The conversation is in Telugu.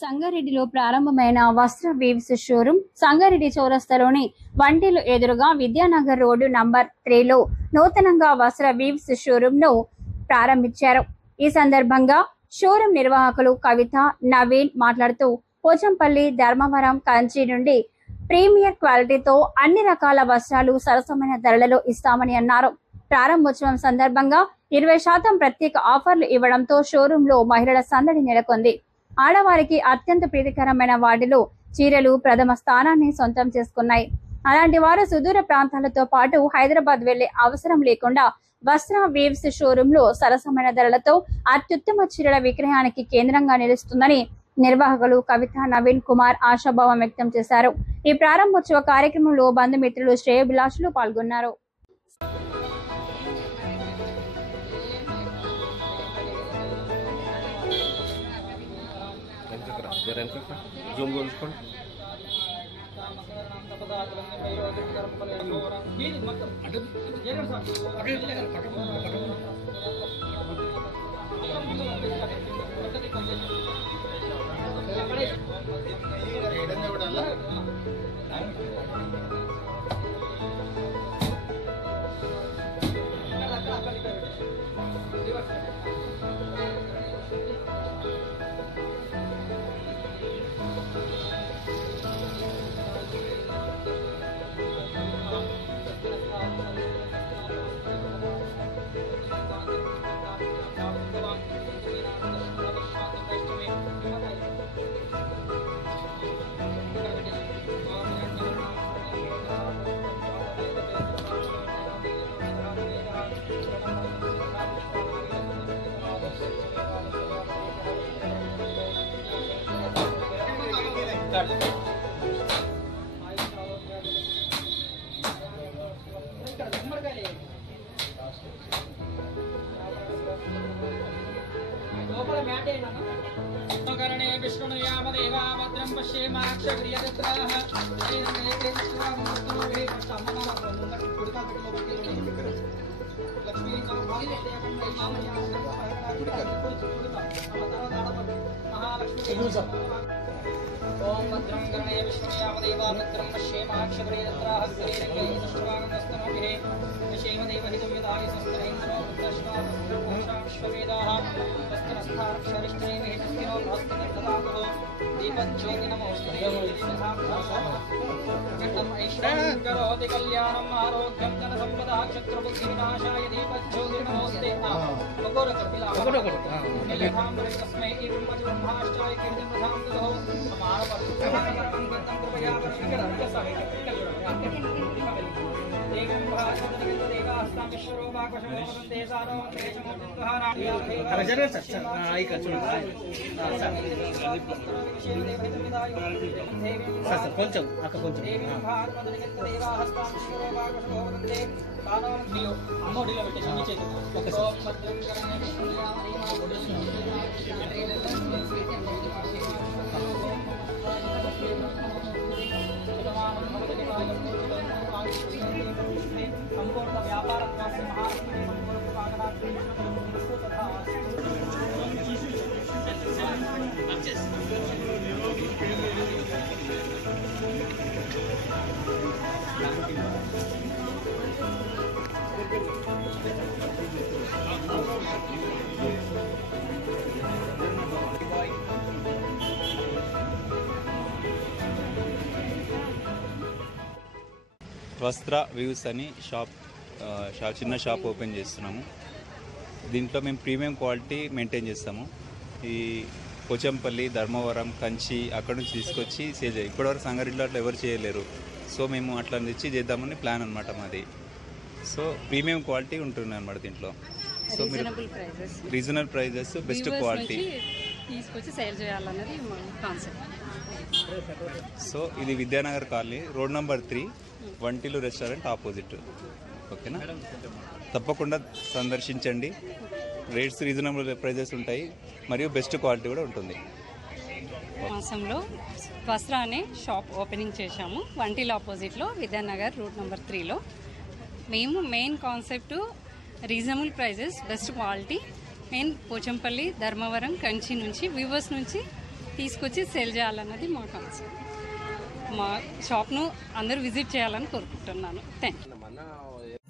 సంగారెడ్డిలో ప్రారంభమైన వస్త్ర వీవ్స్ షోరూం సంగారెడ్డి చౌరస్తాలోని వంటిలు ఎదురుగా విద్యానగర్ రోడ్డు నంబర్ 3లో నూతనంగా వస్త్ర వీవ్స్ షోరూం ను ప్రారంభించారు. ఈ సందర్భంగా షోరూం నిర్వాహకులు కవిత, నవీన్ మాట్లాడుతూ పోచంపల్లి, ధర్మవరం, కంచి నుండి ప్రీమియర్ క్వాలిటీతో అన్ని రకాల వస్త్రాలు సరసమైన ధరలలో ఇస్తామని అన్నారు. ప్రారంభోత్సవం సందర్భంగా 20% ప్రత్యేక ఆఫర్లు ఇవ్వడంతో షోరూంలో మహిళల సందడి నెలకొంది. ఆడవారికి అత్యంత ప్రీతికరమైన వాటిలో చీరలు ప్రథమ స్థానాన్ని సొంతం చేసుకున్నాయి. అలాంటి వారు సుదూర ప్రాంతాలతో పాటు హైదరాబాద్ వెళ్లే అవసరం లేకుండా వస్త్ర వీవ్స్ షోరూంలో సరసమైన ధరలతో అత్యుత్తమ చీరల విక్రయానికి కేంద్రంగా నిలుస్తుందని నిర్వాహకులు కవిత, నవీన్ కుమార్ ఆశాభావం వ్యక్తం చేశారు. ఈ ప్రారంభోత్సవ కార్యక్రమంలో బంధుమిత్రులు, శ్రేయోభిలాషులు పాల్గొన్నారు. ओम भद्रं कर्णे विष्णुयामदेवा भद्रं पश्येमाक्षप्रियत्राः स्त्रीरङ्गैस्तुष्टवागमस्तनोभिः विषेमदेव हितव्यदाय सस्तरेन्द्रो दर्शनाश्ववेदाः तस्तनस्थाक्षरिष्ठैः तस्तिनो हस्तनिर्ददातुः दीपज्योतिनमोऽस्तुते ऐश्वर्यं करोति कल्याणम् आरोग्यं धनसम्पदः शत्रुबुद्धिविनाशाय दीपज्योतिर्नमोऽस्ते तस्मै ब्रह्मचाय कीर्तिं प्रधां ददौ కొంచెం అమ్మోడిలో పెట్టేసి మీ చేతి संपूर्ण व्यापार వస్త్ర వ్యూస్ అని చిన్న షాప్ ఓపెన్ చేస్తున్నాము. దీంట్లో మేము ప్రీమియం క్వాలిటీ మెయింటైన్ చేస్తాము. ఈ పోచంపల్లి, ధర్మవరం, కంచి అక్కడ నుంచి తీసుకొచ్చి సేల్ చేయాలి. ఇప్పటివరకు సంగారెడ్డిలో అట్లా ఎవరు చేయలేరు. సో మేము అట్లా తెచ్చి చేద్దామని ప్లాన్ అనమాట మాది. సో ప్రీమియం క్వాలిటీ ఉంటుంది అనమాట దీంట్లో. సో మీరు రీజనబుల్ ప్రైజెస్, బెస్ట్ క్వాలిటీ తీసుకొచ్చి సేల్ చేయాలన్నది మా కాన్సెప్ట్. సో ఇది విద్యానగర్ కాలనీ, రోడ్ నంబర్ 3, వంటిలు రెస్టారెంట్ ఆపోజిట్. ఓకేనా? తప్పకుండా సందర్శించండి. రేట్స్ రీజనబుల్ ప్రైజెస్ ఉంటాయి మరియు బెస్ట్ క్వాలిటీ కూడా ఉంటుంది. మాసంలో వస్త్ర అనే షాప్ ఓపెనింగ్ చేశాము వంటిల్ ఆపోజిట్లో విద్యానగర్ రోడ్ నెంబర్ 3లో. మేము main concept reasonable prices, best quality. Main Pochampally, Dharmavaram, Kanchi నుంచి వ్యూవర్స్ నుంచి తీసుకొచ్చి సేల్ చేయాలన్నది మా కాన్సెప్ట్. మా షాప్ను అందరూ విజిట్ చేయాలని కోరుకుంటున్నాను. Thank you.